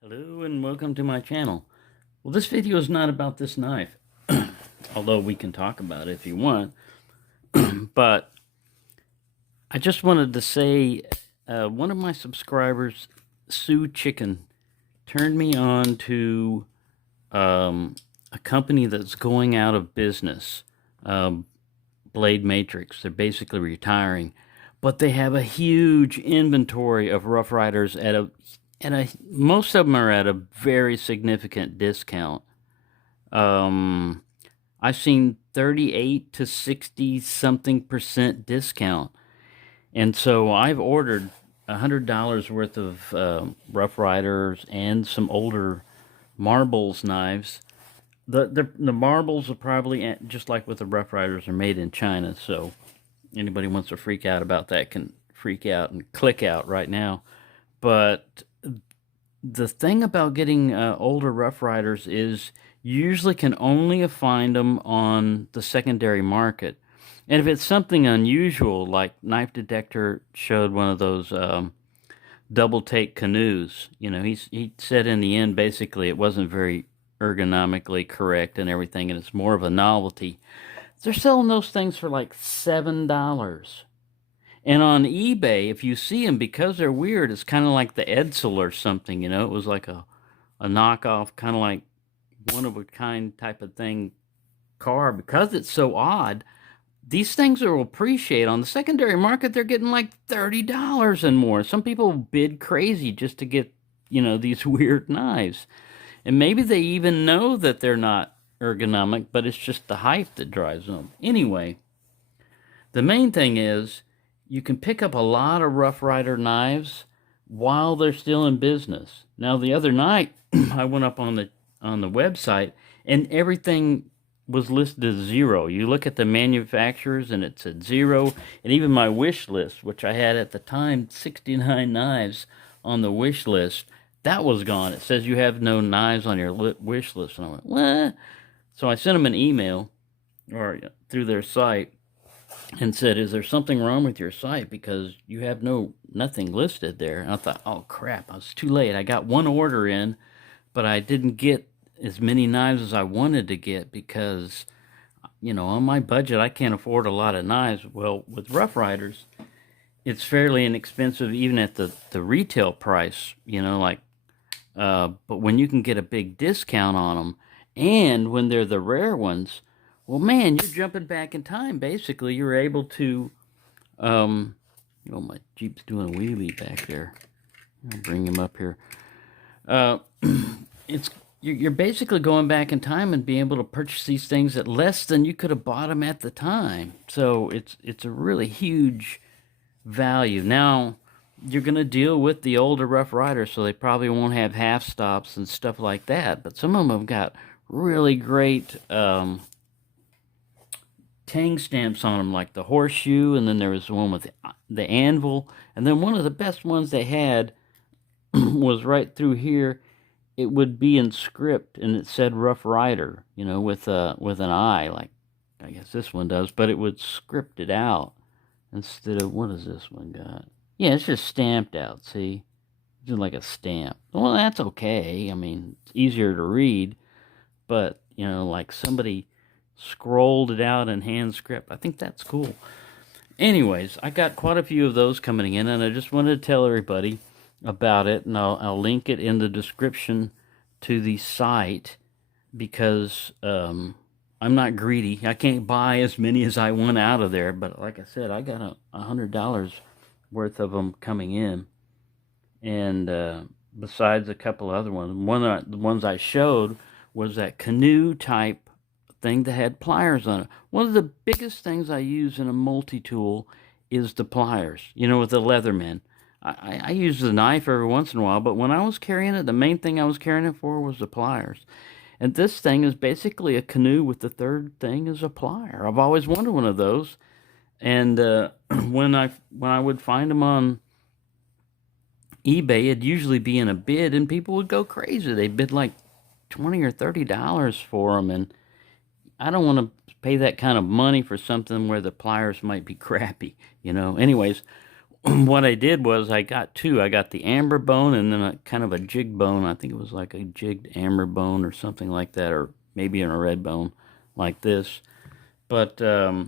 Hello and welcome to my channel. Well, this video is not about this knife, although we can talk about it if you want. But I just wanted to say one of my subscribers, Sue Chicken, turned me on to a company that's going out of business, Blade Matrix. They're basically retiring, but they have a huge inventory of Rough Riders most of them are at a very significant discount. Um, I've seen 38 to 60 something percent discount. And so I've ordered $100 worth of Rough Riders and some older Marbles knives. The Marbles are probably, just like with the Rough Riders, are made in China. So anybody wants to freak out about that can freak out and click out right now. But the thing about getting older Rough Riders is you usually can only find them on the secondary market. And if it's something unusual, like Knife Detector showed one of those double take canoes, he said in the end basically it wasn't very ergonomically correct and everything, and it's more of a novelty. They're selling those things for like $7. And on eBay, if you see them, because they're weird, it's kind of like the Edsel or something, It was like a knockoff, kind of like one of a kind type of thing car. Because it's so odd, these things will appreciate. On the secondary market, they're getting like $30 and more. Some people bid crazy just to get, these weird knives. And maybe they even know that they're not ergonomic, but it's just the hype that drives them. Anyway, the main thing is you can pick up a lot of Rough Rider knives while they're still in business. Now, the other night, I went up on the website, and everything was listed as zero. You look at the manufacturers, and it's at zero. And even my wish list, which I had at the time 69 knives on the wish list, that was gone. It says you have no knives on your wish list. And I went, what? So I sent them an email or through their site and said, "Is there something wrong with your site because you have nothing listed there?" And I thought, "Oh crap, I was too late. I got one order in, but I didn't get as many knives as I wanted to get because, on my budget, I can't afford a lot of knives." Well, with Rough Riders, it's fairly inexpensive even at the retail price, but when you can get a big discount on them, and when they're the rare ones, well, man, you're jumping back in time. Basically, you're able to, my Jeep's doing a wheelie back there. I'll bring him up here. Uh, it's you're basically going back in time and being able to purchase these things at less than you could have bought them at the time. So it's a really huge value. Now you're going to deal with the older Rough Riders, so they probably won't have half stops and stuff like that. But some of them have got really great tang stamps on them, like the horseshoe, and then there was one with the anvil, and then one of the best ones they had was right through here. It would be in script, and it said Rough Rider, with an eye, like I guess this one does, but it would script it out instead of, what does this one got? Yeah, it's just stamped out. See, it's just like a stamp. Well, that's okay. I mean, it's easier to read, but like somebody scrolled it out in hand script. I think that's cool. Anyways, I got quite a few of those coming in, and I just wanted to tell everybody about it, and I'll link it in the description to the site because I'm not greedy. I can't buy as many as I want out of there, but like I said, I got $100 worth of them coming in, and besides a couple other ones, the ones I showed was that canoe type thing that had pliers on it. One of the biggest things I use in a multi-tool is the pliers, with the Leatherman. I use the knife every once in a while, but when I was carrying it, the main thing I was carrying it for was the pliers. And this thing is basically a canoe with the third thing as a plier. I've always wanted one of those. And when I would find them on eBay, it'd usually be in a bid, and people would go crazy. They'd bid like $20 or $30 for them, and I don't want to pay that kind of money for something where the pliers might be crappy, Anyways, what I did was I got two. I got the amber bone and then a kind of a jig bone. I think it was like a jigged amber bone or something like that, or maybe in a red bone like this. But they're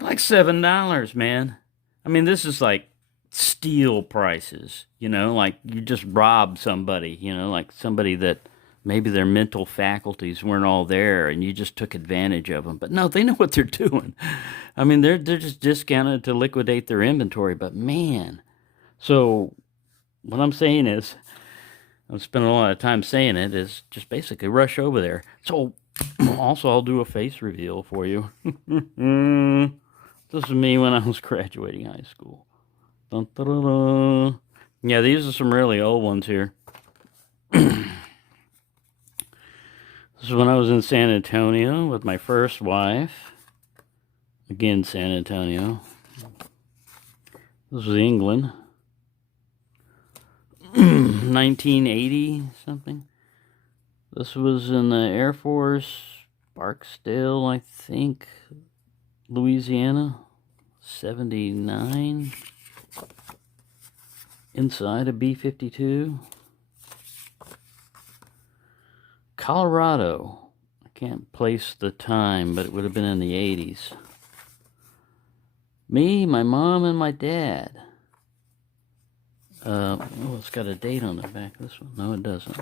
like $7, man. I mean, this is like steal prices, like you just robbed somebody, like somebody that maybe their mental faculties weren't all there and you just took advantage of them. But no, they know what they're doing. I mean, they're just discounted to liquidate their inventory, but man. So what I'm saying is, I'm spending a lot of time saying it, is just basically rush over there. So also I'll do a face reveal for you. This is me when I was graduating high school. Dun, dun, dun, dun. Yeah, these are some really old ones here. This is when I was in San Antonio with my first wife. Again, San Antonio. This was England. 1980 something. This was in the Air Force, Barksdale, I think, Louisiana. 79. Inside a B-52. Colorado. I can't place the time, but it would have been in the 80s. Me, my mom, and my dad. Oh, it's got a date on the back. This one. No, it doesn't.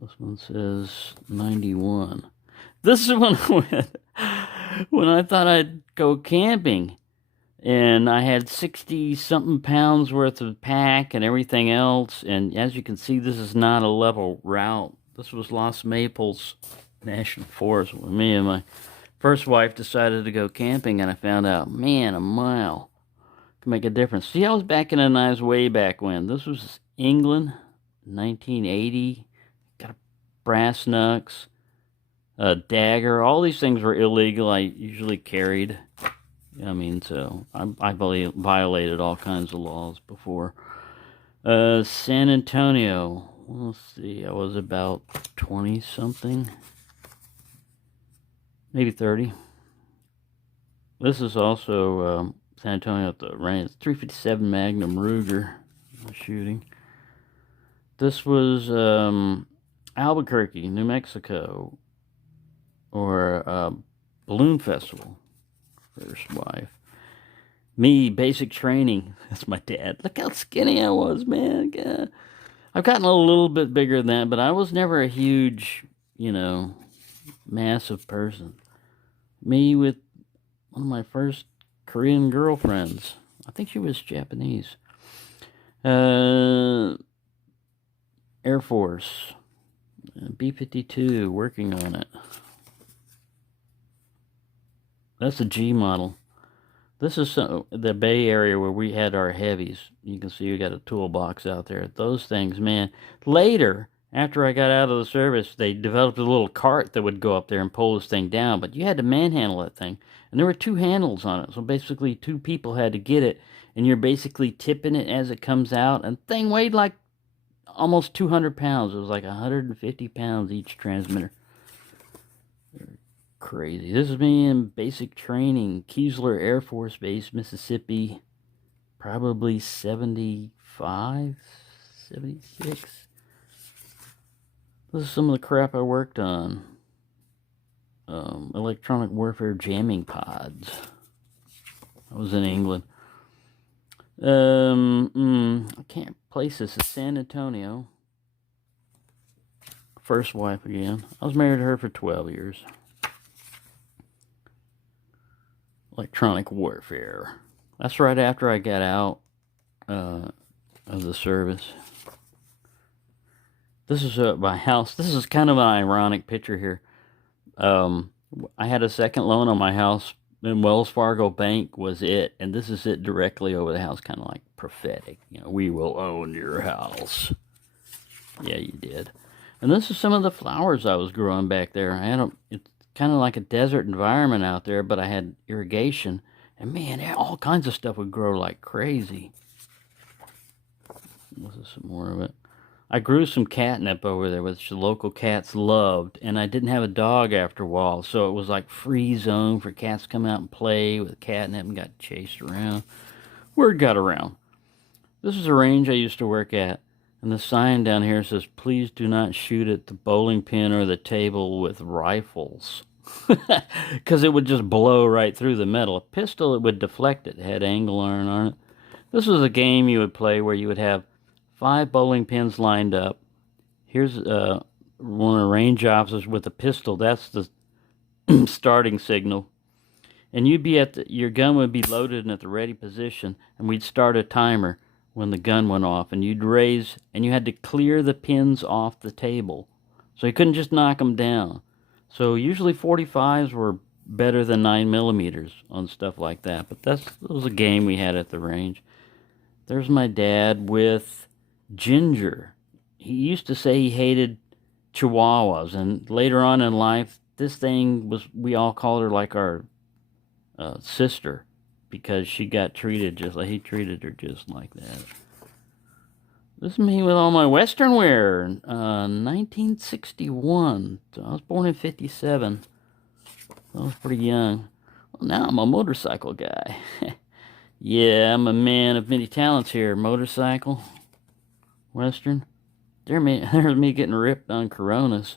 This one says 91. This is when when I thought I'd go camping. And I had 60-something pounds worth of pack and everything else. And as you can see, this is not a level route. This was Los Maples National Forest. When me and my first wife decided to go camping, and I found out, man, a mile can make a difference. See, I was back in the knives way back when. This was England, 1980. Got a brass knucks, a dagger. All these things were illegal. I usually carried. I mean, so I violated all kinds of laws before. San Antonio. Let's see. I was about 20-something. Maybe 30. This is also San Antonio at the range. 357 Magnum Ruger shooting. This was Albuquerque, New Mexico. Or Balloon Festival. First wife. Me, basic training. That's my dad. Look how skinny I was, man. God. I've gotten a little bit bigger than that, but I was never a huge, massive person. Me with one of my first Korean girlfriends. I think she was Japanese. Air Force. B-52, working on it. That's a G model. This is the Bay Area where we had our heavies. You can see we got a toolbox out there. Those things, man. Later, after I got out of the service, they developed a little cart that would go up there and pull this thing down. But you had to manhandle that thing. And there were two handles on it. So basically, two people had to get it. And you're basically tipping it as it comes out. And the thing weighed like almost 200 pounds. It was like 150 pounds each transmitter. Crazy. This is me in basic training. Keesler Air Force Base, Mississippi. Probably 75, 76. This is some of the crap I worked on. Electronic warfare jamming pods. I was in England. I can't place this. It's San Antonio. First wife again. I was married to her for 12 years. Electronic warfare. That's right after I got out of the service. This is my house. This is kind of an ironic picture here. I had a second loan on my house, and Wells Fargo Bank was it, and this is it directly over the house, kind of like prophetic. We will own your house. Yeah, you did. And this is some of the flowers I was growing back there. It's kind of like a desert environment out there, but I had irrigation, and man, all kinds of stuff would grow like crazy. This is some more of it. I grew some catnip over there, which the local cats loved, and I didn't have a dog after a while, so it was like free zone for cats to come out and play with catnip and got chased around. Word got around. This is a range I used to work at, and the sign down here says, "Please do not shoot at the bowling pin or the table with rifles." Because it would just blow right through the metal. A pistol, it would deflect it. It had angle iron on it. This was a game you would play where you would have 5 bowling pins lined up. Here's one of the range officers with a pistol. That's the starting signal. And you'd be your gun would be loaded and at the ready position, and we'd start a timer when the gun went off, and you'd raise, and you had to clear the pins off the table. So you couldn't just knock them down. So usually 45s were better than 9mm on stuff like that. But that was a game we had at the range. There's my dad with Ginger. He used to say he hated Chihuahuas, and later on in life, this thing we all called her like our sister, because she got treated just like he treated her, just like that. This is me with all my Western wear. 1961. So I was born in 57. I was pretty young. Well, now I'm a motorcycle guy. Yeah, I'm a man of many talents here. Motorcycle, Western. There's me getting ripped on Coronas.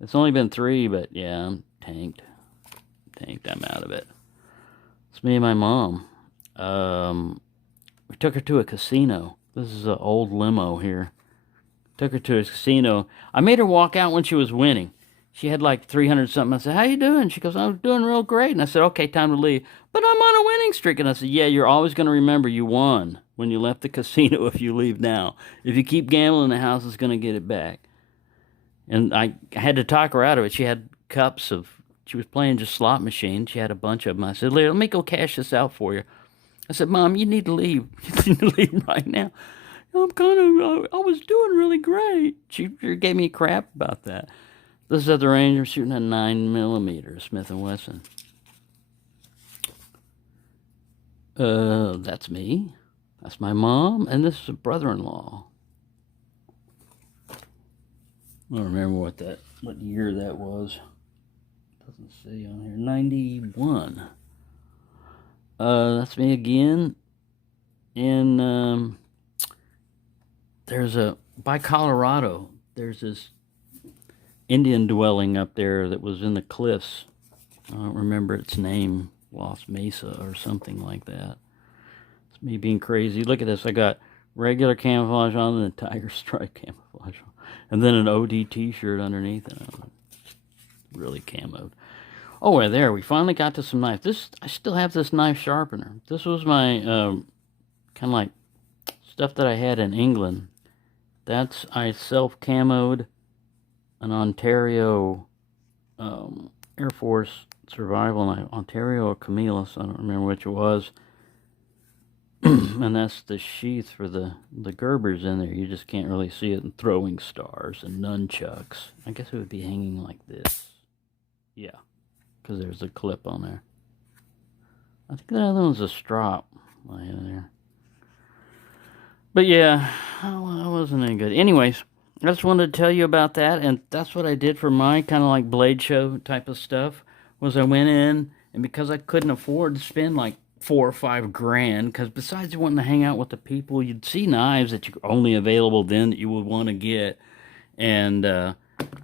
It's only been 3, but yeah, I'm tanked. I'm out of it. It's me and my mom. We took her to a casino. This is an old limo here. Took her to a casino. I made her walk out when she was winning. She had like 300 something. I said, "How you doing?" She goes, "I'm doing real great." And I said, "Okay, time to leave." "But I'm on a winning streak." And I said, "Yeah, you're always going to remember you won when you left the casino if you leave now. If you keep gambling, the house is going to get it back." And I had to talk her out of it. She had cups of, she was playing just slot machines. She had a bunch of them. I said, "Let me go cash this out for you." I said, "Mom, you need to leave. You need to leave right now." I was doing really great. She gave me crap about that. This is at the range. I'm shooting at 9mm Smith & Wesson. That's me. That's my mom, and this is a brother-in-law. I don't remember what year that was. Doesn't say on here. 91. That's me again. And by Colorado, there's this Indian dwelling up there that was in the cliffs. I don't remember its name. Lost Mesa or something like that. It's me being crazy. Look at this. I got regular camouflage on and a tiger stripe camouflage on. And then an OD t-shirt underneath it. Really camoed. Oh, well, there. We finally got to some knife. I still have this knife sharpener. This was my kind of like stuff that I had in England. I self-camoed an Ontario Air Force survival knife. Ontario or Camillus, I don't remember which it was. And that's the sheath for the Gerbers in there. You just can't really see it. And throwing stars and nunchucks. I guess it would be hanging like this. Yeah, because there's a clip on there. I think that other one's a strop laying there. But yeah, I wasn't any good. Anyways, I just wanted to tell you about that, and that's what I did for my kind of like blade show type of stuff, was I went in, and because I couldn't afford to spend like $4 or $5 grand, because besides wanting to hang out with the people, you'd see knives that you only available then that you would want to get, and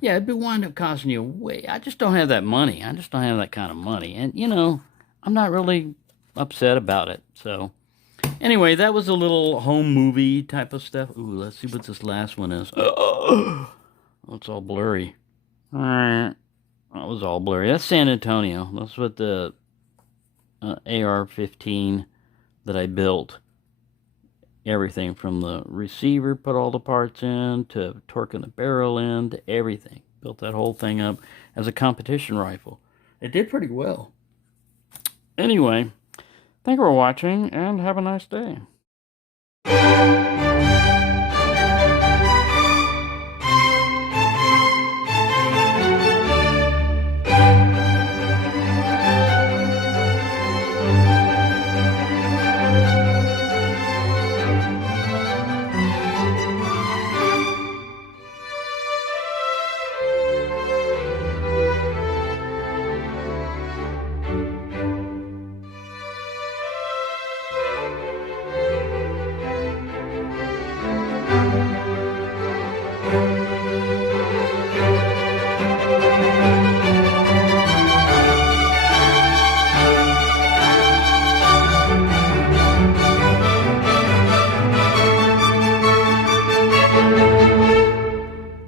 yeah, it'd wind up costing you way. I just don't have that money. I just don't have that kind of money, and I'm not really upset about it, so. Anyway, that was a little home movie type of stuff. Ooh, let's see what this last one is. Oh, it's all blurry. Alright. That was all blurry. That's San Antonio. That's what the AR-15 that I built. Everything from the receiver, put all the parts in, to torquing the barrel in, to everything. Built that whole thing up as a competition rifle. It did pretty well. Anyway. Thank you for watching, and have a nice day.